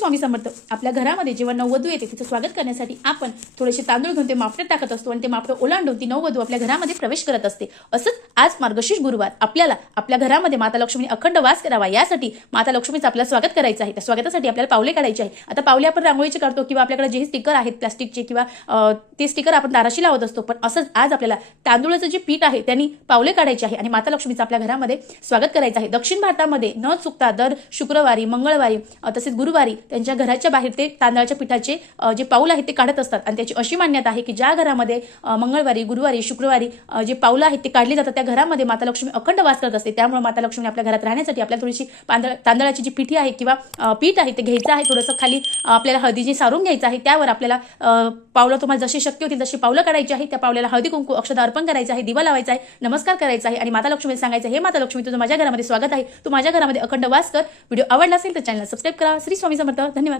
स्वामी समर्थ. आपल्या घरामध्ये जेव्हा नववधू येते तिचं स्वागत करण्यासाठी आपण थोडेसे तांदूळ घेऊन ते मापट्यात टाकत असतो आणि ते मापटं ओलांडून ती नववधू आपल्या घरामध्ये प्रवेश करत असते. असंच आज मार्गशीर्ष गुरुवार आपल्याला आपल्या घरामध्ये माता लक्ष्मीने अखंड वास करावा यासाठी माता लक्ष्मीचं आपल्याला स्वागत करायचं आहे. त्या स्वागतासाठी आपल्याला पावले काढायचे आहे. आता पावले आपण रांगोळीचे काढतो किंवा आपल्याकडे जे स्टिकर आहेत प्लास्टिकचे किंवा ते स्टिकर आपण दाराशी लावत असतो, पण असंच आज आपल्याला तांदूळाचं जे पीठ आहे त्यांनी पावले काढायचे आहे आणि माता लक्ष्मीचं आपल्या घरामध्ये स्वागत करायचं आहे. दक्षिण भारतामध्ये न चुकता दर शुक्रवारी, मंगळवारी तसेच गुरुवारी त्यांच्या घराच्या बाहेर ते तांदळाच्या पिठाचे जे पाऊल आहेत ते काढत असतात आणि त्याची अशी मान्यता आहे की ज्या घरामध्ये मंगळवारी, गुरुवारी, शुक्रवारी जे पाऊल आहेत ते काढले जातात त्या घरामध्ये माता लक्ष्मी अखंड वास करत असते. त्यामुळे माता लक्ष्मी आपल्या घरात राहण्यासाठी आपल्याला थोडीशी तांदळाची जी पिठी आहे किंवा पीठ आहे ते घ्यायचं आहे. थोडंसं खाली आपल्याला हळदीने सारून घ्यायचं आहे. त्यावर आपल्याला पावलं तुम्हाला जशी शक्य होतील तशी पावलं काढायची आहे. त्या पावल्याला हळदी कुंकू अक्षता अर्पण करायचं आहे, दिवा लावायचा आहे, नमस्कार करायचा आहे आणि माता लक्ष्मीला सांगायचं, हे माता लक्ष्मी तुझं माझ्या घरामध्ये स्वागत आहे, तू माझ्या घरामध्ये अखंड वास कर. व्हिडिओ आवडला असेल तर चॅनलला सबस्क्राईब करा. श्री स्वामी समर्थ. धन्यवाद.